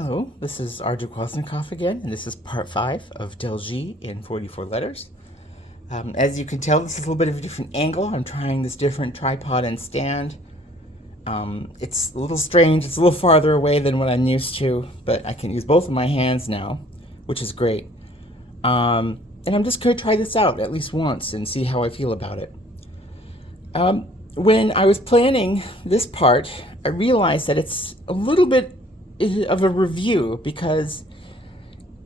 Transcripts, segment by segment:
Hello, this is Arju Kwasnikov again, and this is part 5 of Delzhi in 44 letters. As you can tell, this is a little bit of a different angle. I'm trying this different tripod and stand. It's a little strange, it's a little farther away than what I'm used to, but I can use both of my hands now, which is great. And I'm just going to try this out at least once and see how I feel about it. When I was planning this part, I realized that it's a little bit of a review because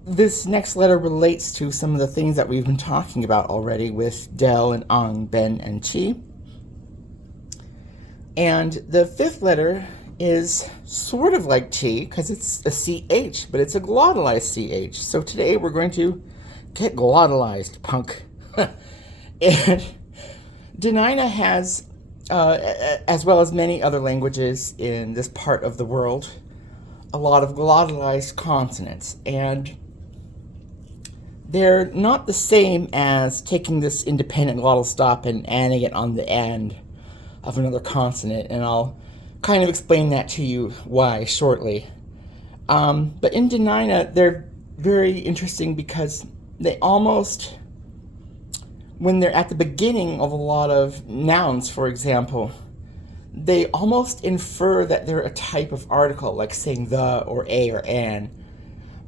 this next letter relates to some of the things that we've been talking about already with Del and Ang, Ben, and Chi. And the fifth letter is sort of like Chi because it's a CH, but it's a glottalized CH. So today we're going to get glottalized, punk. And Dena'ina has, as well as many other languages in this part of the world, a lot of glottalized consonants, and they're not the same as taking this independent glottal stop and adding it on the end of another consonant, and I'll kind of explain that to you why shortly. But in Dena'ina, they're very interesting because they almost, when they're at the beginning of a lot of nouns, for example, they almost infer that they're a type of article, like saying the or a or an,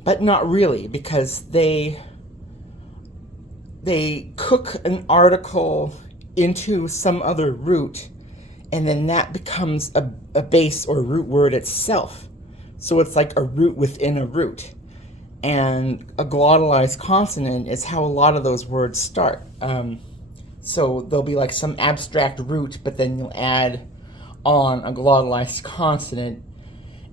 but not really, because they cook an article into some other root, and then that becomes a base or root word itself. So it's like a root within a root. And a glottalized consonant is how a lot of those words start. So there'll be like some abstract root, but then you'll add on a glottalized consonant,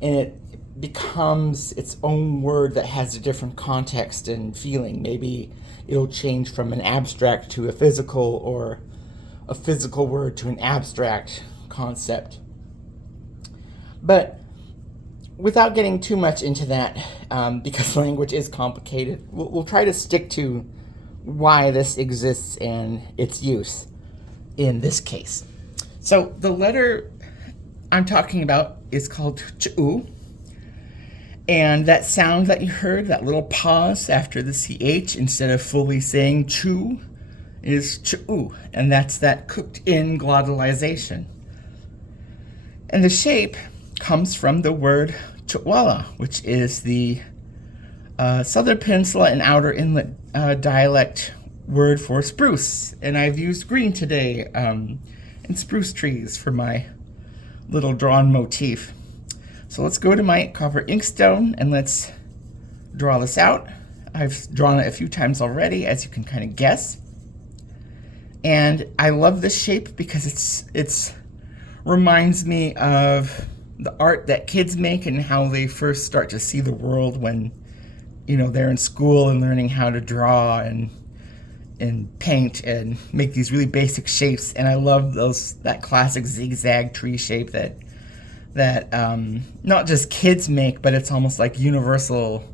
and it becomes its own word that has a different context and feeling. Maybe it'll change from an abstract to a physical, or a physical word to an abstract concept. But without getting too much into that, because language is complicated, we'll try to stick to why this exists and its use in this case. So the letter I'm talking about is called Ch'u, and that sound that you heard, that little pause after the CH instead of fully saying Chu, is Ch'u, and that's that cooked in glottalization. And the shape comes from the word Ch'wala, which is the Southern Peninsula and Outer Inlet dialect word for spruce, and I've used green today and spruce trees for my little drawn motif. So let's go to my copper inkstone and let's draw this out. I've drawn it a few times already, as you can kind of guess. And I love this shape because it's reminds me of the art that kids make and how they first start to see the world when, you know, they're in school and learning how to draw and paint and make these really basic shapes. And I love that classic zigzag tree shape that not just kids make, but it's almost like a universal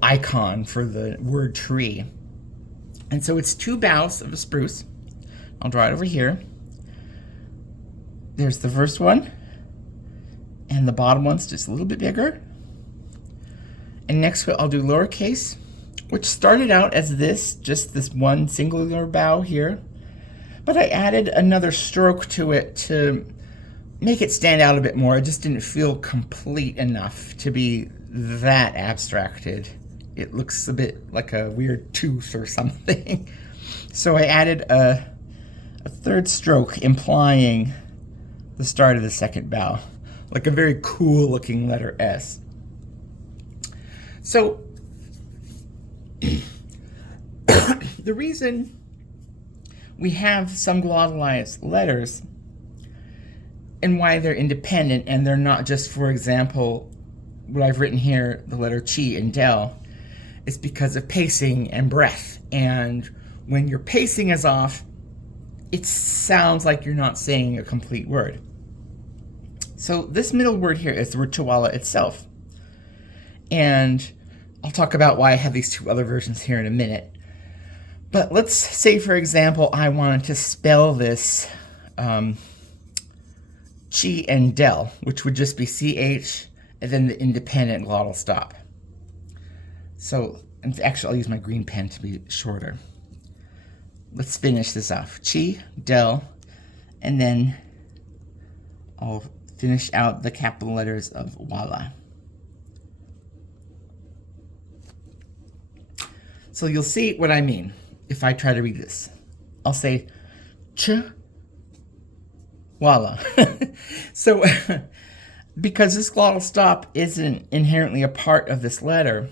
icon for the word tree. And so it's two boughs of a spruce. I'll draw it over here. There's the first one, and the bottom one's just a little bit bigger. And next I'll do lowercase, which started out as just this one singular bow here. But I added another stroke to it to make it stand out a bit more. It just didn't feel complete enough to be that abstracted. It looks a bit like a weird tooth or something. So I added a third stroke implying the start of the second bow, like a very cool looking letter S. So the reason we have some glottalized letters and why they're independent and they're not just, for example, what I've written here, the letter Chi in Del, is because of pacing and breath. And when your pacing is off, it sounds like you're not saying a complete word. So this middle word here is the word Ch'wala itself. And I'll talk about why I have these two other versions here in a minute. But let's say, for example, I wanted to spell this chi and del, which would just be ch and then the independent glottal stop. So, actually, I'll use my green pen to be shorter. Let's finish this off. Chi, del, and then I'll finish out the capital letters of wala. So you'll see what I mean if I try to read this. I'll say ch, wala. So because this glottal stop isn't inherently a part of this letter,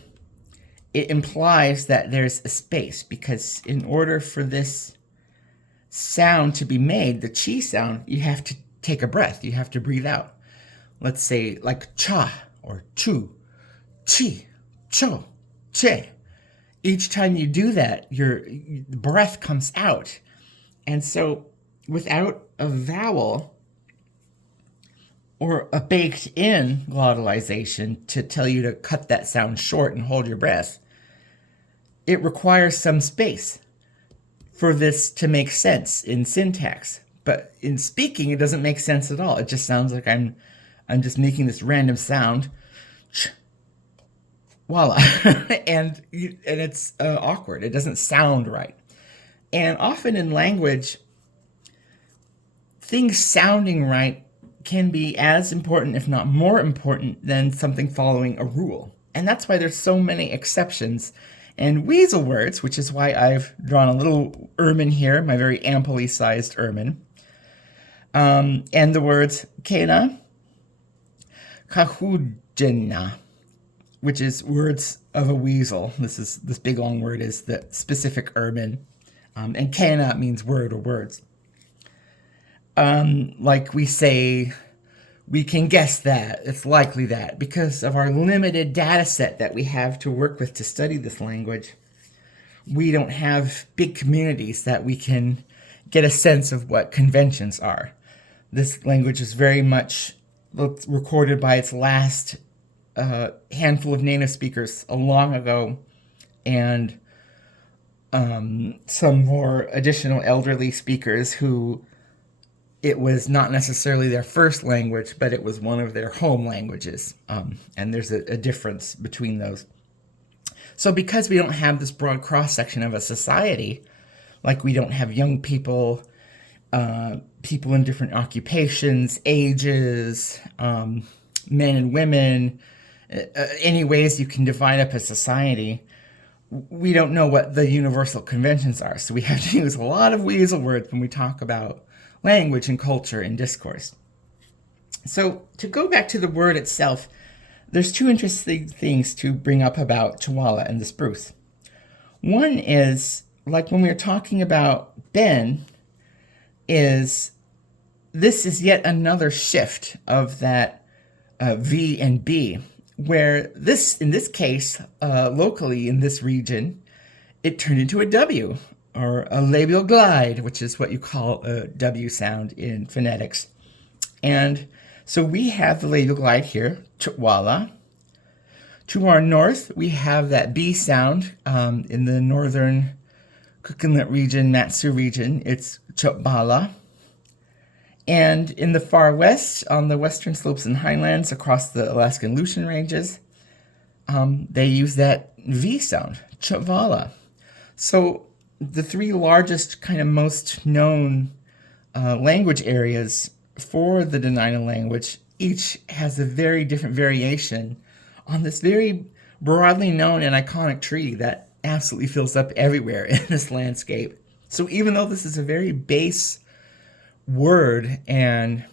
it implies that there's a space, because in order for this sound to be made, the chi sound, you have to take a breath. You have to breathe out. Let's say like cha or chu, chi, cho, che. Each time you do that, your breath comes out. And so without a vowel or a baked-in glottalization to tell you to cut that sound short and hold your breath, it requires some space for this to make sense in syntax. But in speaking, it doesn't make sense at all. It just sounds like I'm just making this random sound, voila, and it's awkward. It doesn't sound right. And often in language, things sounding right can be as important, if not more important, than something following a rule. And that's why there's so many exceptions. And weasel words, which is why I've drawn a little ermine here, my very amply sized ermine. And the words kena, kahujena, which is words of a weasel. This big long word is the specific ermine. And kena means word or words. Like we say, we can guess that, it's likely that, because of our limited data set that we have to work with to study this language. We don't have big communities that we can get a sense of what conventions are. This language is very much recorded by its last handful of native speakers a long ago, and some more additional elderly speakers who it was not necessarily their first language, but it was one of their home languages. And there's a difference between those. So because we don't have this broad cross-section of a society, like we don't have young people, people in different occupations, ages, men and women, any ways you can divide up a society, we don't know what the universal conventions are. So we have to use a lot of weasel words when we talk about language and culture and discourse. So to go back to the word itself, there's two interesting things to bring up about Chawala and the spruce. One is, like when we were talking about Ben, this is yet another shift of that V and B, where in this case, locally in this region, it turned into a W, or a labial glide, which is what you call a W sound in phonetics. And so we have the labial glide here, Chawala. To our north, we have that B sound in the northern Cook Inlet region, Matsu region, it's Chawbala. And in the far west, on the western slopes and highlands across the Alaskan Aleutian ranges, they use that V sound, Chavala. So the three largest, kind of most known language areas for the Dena'ina language, each has a very different variation on this very broadly known and iconic tree that absolutely fills up everywhere in this landscape. So even though this is a very base word and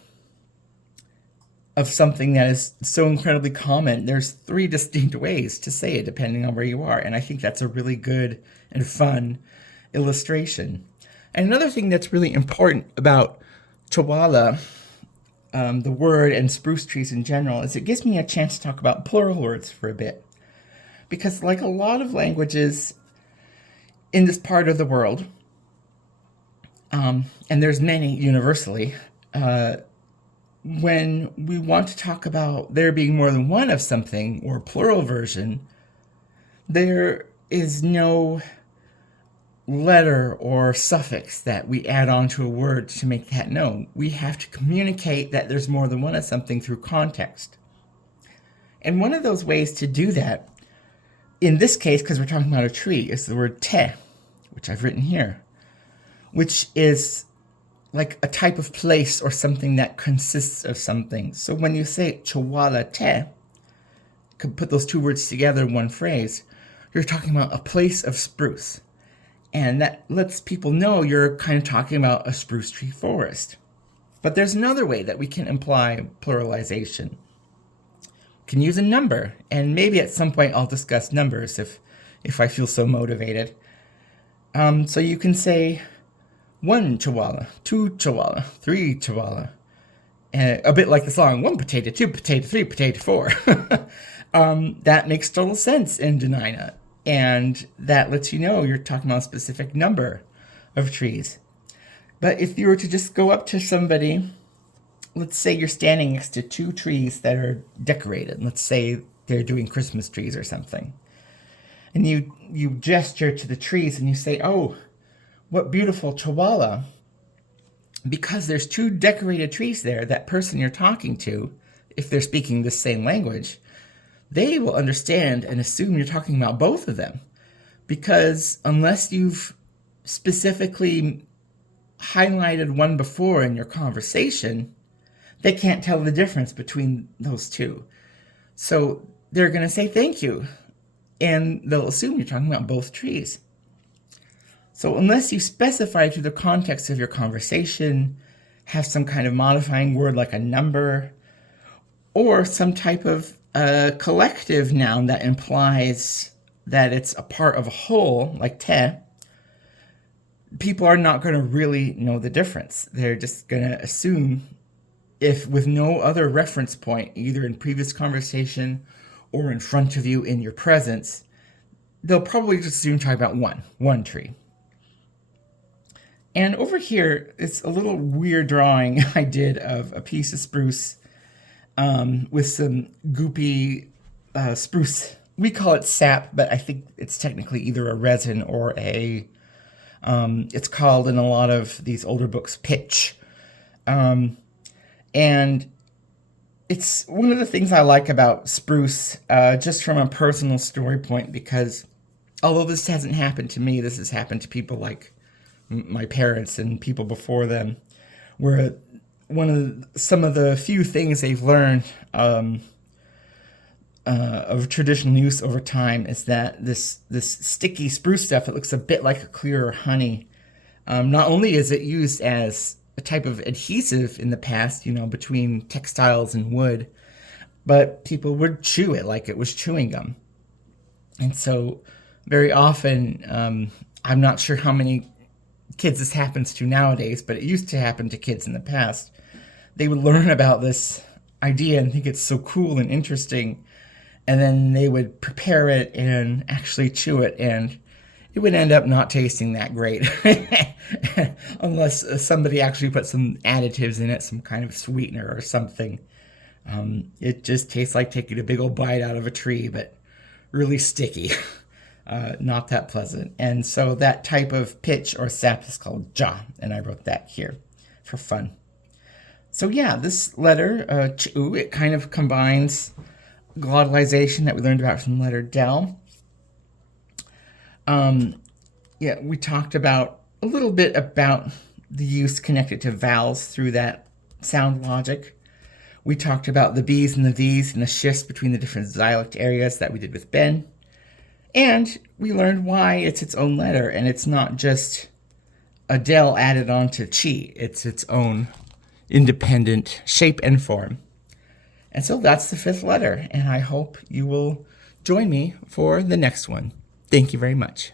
of something that is so incredibly common, there's three distinct ways to say it depending on where you are. And I think that's a really good and fun illustration. And another thing that's really important about Chawala, the word, and spruce trees in general, is it gives me a chance to talk about plural words for a bit. Because like a lot of languages in this part of the world, and there's many universally, when we want to talk about there being more than one of something, or plural version, there is no letter or suffix that we add on to a word to make that known. We have to communicate that there's more than one of something through context. And one of those ways to do that, in this case, because we're talking about a tree, is the word te, which I've written here, which is like a type of place or something that consists of something. So when you say chawala te, could put those two words together in one phrase, you're talking about a place of spruce. And that lets people know you're kind of talking about a spruce tree forest. But there's another way that we can imply pluralization. We can use a number, and maybe at some point I'll discuss numbers if I feel so motivated. So you can say 1 chawala, 2 chawala, 3 chawala. A bit like the song, 1 potato, 2 potato, 3 potato, 4. That makes total sense in Dena'ina. And that lets you know you're talking about a specific number of trees. But if you were to just go up to somebody, let's say you're standing next to 2 trees that are decorated. Let's say they're doing Christmas trees or something. And you gesture to the trees and you say, oh, what beautiful chawala. Because there's 2 decorated trees there, that person you're talking to, if they're speaking the same language, they will understand and assume you're talking about both of them. Because unless you've specifically highlighted one before in your conversation, they can't tell the difference between those 2. So they're going to say thank you, and they'll assume you're talking about both trees. So unless you specify to the context of your conversation, have some kind of modifying word like a number, or some type of collective noun that implies that it's a part of a whole, like te, people are not going to really know the difference. They're just going to assume, if with no other reference point, either in previous conversation or in front of you in your presence, they'll probably just assume talking about one tree. And over here, it's a little weird drawing I did of a piece of spruce with some goopy spruce. We call it sap, but I think it's technically either a resin or it's called in a lot of these older books pitch. And it's one of the things I like about spruce, just from a personal story point, because although this hasn't happened to me, this has happened to people like my parents and people before them, where some of the few things they've learned of traditional use over time is that this sticky spruce stuff, it looks a bit like a clearer honey. Not only is it used as a type of adhesive in the past, between textiles and wood, but people would chew it like it was chewing gum. And so very often, I'm not sure how many kids this happens to nowadays, but it used to happen to kids in the past. They would learn about this idea and think it's so cool and interesting, and then they would prepare it and actually chew it, and it would end up not tasting that great unless somebody actually put some additives in it, some kind of sweetener or something. It just tastes like taking a big old bite out of a tree, but really sticky. Not that pleasant. And so that type of pitch or sap is called ja, and I wrote that here for fun. So yeah, this letter, chu, it kind of combines glottalization that we learned about from the letter del. We talked about a little bit about the use connected to vowels through that sound logic. We talked about the B's and the V's and the shifts between the different dialect areas that we did with Ben. And we learned why it's its own letter, and it's not just a del added on to chi. It's its own independent shape and form. And so that's the 5th letter, and I hope you will join me for the next one. Thank you very much.